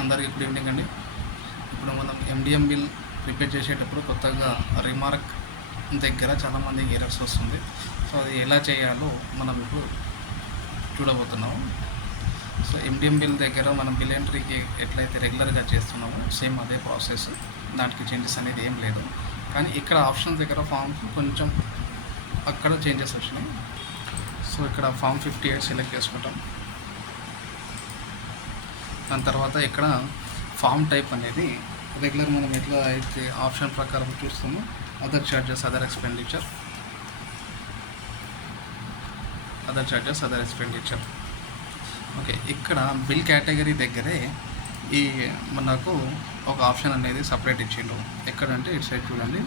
అందరికీ good evening అండి. ఇప్పుడు మనం ఎండిఎం బిల్ ప్రిపేర్ చేసేటప్పుడు కొత్తగా రిమార్క్ దగ్గర చాలామందికి ఎరర్స్ వస్తుంది. సో అది ఎలా చేయాలో మనం ఇప్పుడు చూడబోతున్నాము. సో ఎండిఎం బిల్ దగ్గర మనం బిల్ ఎంట్రీకి ఎట్లయితే రెగ్యులర్గా చేస్తున్నామో సేమ్ అదే ప్రాసెస్, దానికి చేంజెస్ అనేది ఏం లేదు. కానీ ఇక్కడ ఆప్షన్స్ దగ్గర ఫామ్స్ కొంచెం అక్కడ చేంజెస్ వచ్చినాయి. సో ఇక్కడ ఫామ్ 58 సెలెక్ట్ చేసుకుంటాం. దాని తర్వాత ఇక్కడ ఫామ్ టైప్ అనేది రెగ్యులర్ మనం ఎట్లా అయితే ఆప్షన్ ప్రకారం చూస్తామో other charges other expenditure. Okay, ఇక్కడ బిల్ కేటగిరీ దగ్గరే ఈ మనకు ఒక ఆప్షన్ అనేది సపరేట్ ఇచ్చిండు. ఎక్కడంటే ఇటు సైడ్ చూడండి,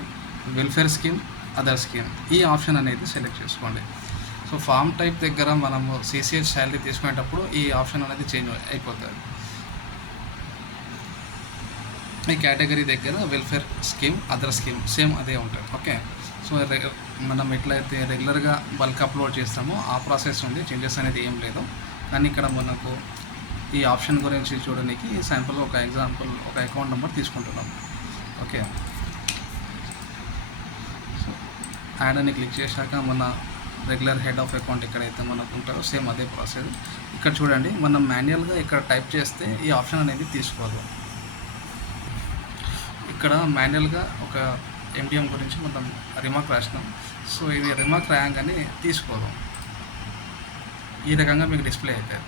వెల్ఫేర్ స్కీమ్ అదర్ స్కీమ్, ఈ ఆప్షన్ అనేది సెలెక్ట్ చేసుకోండి. సో ఫామ్ టైప్ దగ్గర మనము సిసిహెచ్ శాలరీ తీసుకునేటప్పుడు ఈ ఆప్షన్ అనేది చేంజ్ అయిపోతుంది. ఈ కేటగిరీ దగ్గర welfare scheme other scheme same అదే ఉంటుంది. ఓకే, సో మనం ఎట్లయితే రెగ్యులర్గా బల్క్ అప్లోడ్ చేస్తామో ఆ ప్రాసెస్ ఉంది, చేంజెస్ అనేది ఏం లేదు. కానీ ఇక్కడ మనకు ఈ ఆప్షన్ గురించి చూడడానికి శాంపుల్ ఒక ఎగ్జాంపుల్ ఒక అకౌంట్ నెంబర్ తీసుకుంటున్నాం. ఓకే, సో యాడ్ అని క్లిక్ చేశాక మన రెగ్యులర్ హెడ్ ఆఫ్ అకౌంట్ ఎక్కడైతే మనకు ఉంటారో సేమ్ అదే ప్రాసెస్. ఇక్కడ చూడండి, మనం మాన్యువల్గా ఇక్కడ టైప్ చేస్తే ఈ ఆప్షన్ అనేది తీసుకోదు. ఇక్కడ మాన్యువల్గా ఒక ఎండిఎం గురించి మనం రిమార్క్ రాసినాం. సో ఇది రిమార్క్ రాయంగానే తీసుకోదాం, ఈ రకంగా మీకు డిస్ప్లే అవుతుంది.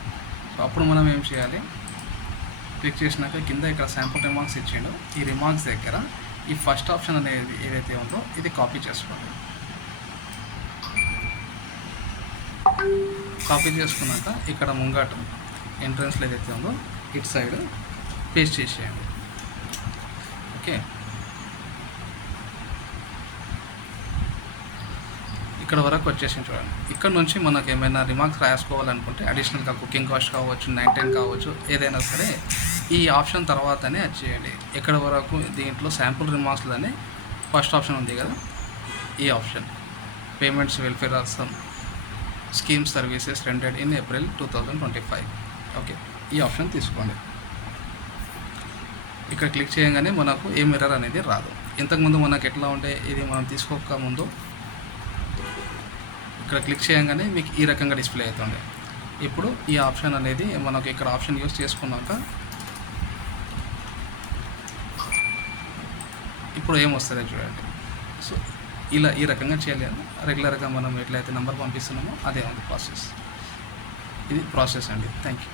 సో అప్పుడు మనం ఏం చేయాలి, క్లిక్ చేసినాక కింద ఇక్కడ శాంపుల్ రిమార్క్స్ ఇచ్చిండు. ఈ రిమార్క్స్ దగ్గర ఈ ఫస్ట్ ఆప్షన్ అనేది ఏదైతే ఉందో ఇది కాపీ చేసుకోండి. కాపీ చేసుకున్నాక ఇక్కడ ముంగట ఎంట్రన్స్లో ఏదైతే ఉందో ఇటు సైడ్ పేస్ట్ చేసేయండి. ఓకే, ఇక్కడ వరకు వచ్చేసి చూడండి. ఇక్కడ నుంచి మనకు ఏమైనా రిమార్క్స్ రాసుకోవాలనుకుంటే అడిషనల్గా కుకింగ్ కాస్ట్ కావచ్చు, 910 కావచ్చు, ఏదైనా సరే ఈ ఆప్షన్ తర్వాతనే వచ్చేయండి. ఎక్కడ వరకు దీంట్లో శాంపుల్ రిమార్క్స్లోనే ఫస్ట్ ఆప్షన్ ఉంది కదా, ఈ option payments welfare scheme services రెండెడ్ in April 2025. Okay, ఈ ఆప్షన్ తీసుకోండి. ఇక్కడ క్లిక్ చేయగానే మనకు ఏం ఎర్రర్ అనేది రాదు. ఇంతకుముందు మనకు ఎట్లా ఉంటే ఇది మనం తీసుకోక ముందు ఇక్కడ క్లిక్ చేయగానే మీకు ఈ రకంగా డిస్ప్లే అవుతుంది. ఇప్పుడు ఈ ఆప్షన్ అనేది మనకు ఇక్కడ ఆప్షన్ యూస్ చేసుకున్నాక ఇప్పుడు ఏమొస్తుందో చూడండి. సో ఇలా ఈ రకంగా చేయలేదు. రెగ్యులర్గా మనం ఎట్లయితే నెంబర్ పంపిస్తున్నామో అదే ఉంది ప్రాసెస్. ఇది ప్రాసెస్ అండి. Thank you.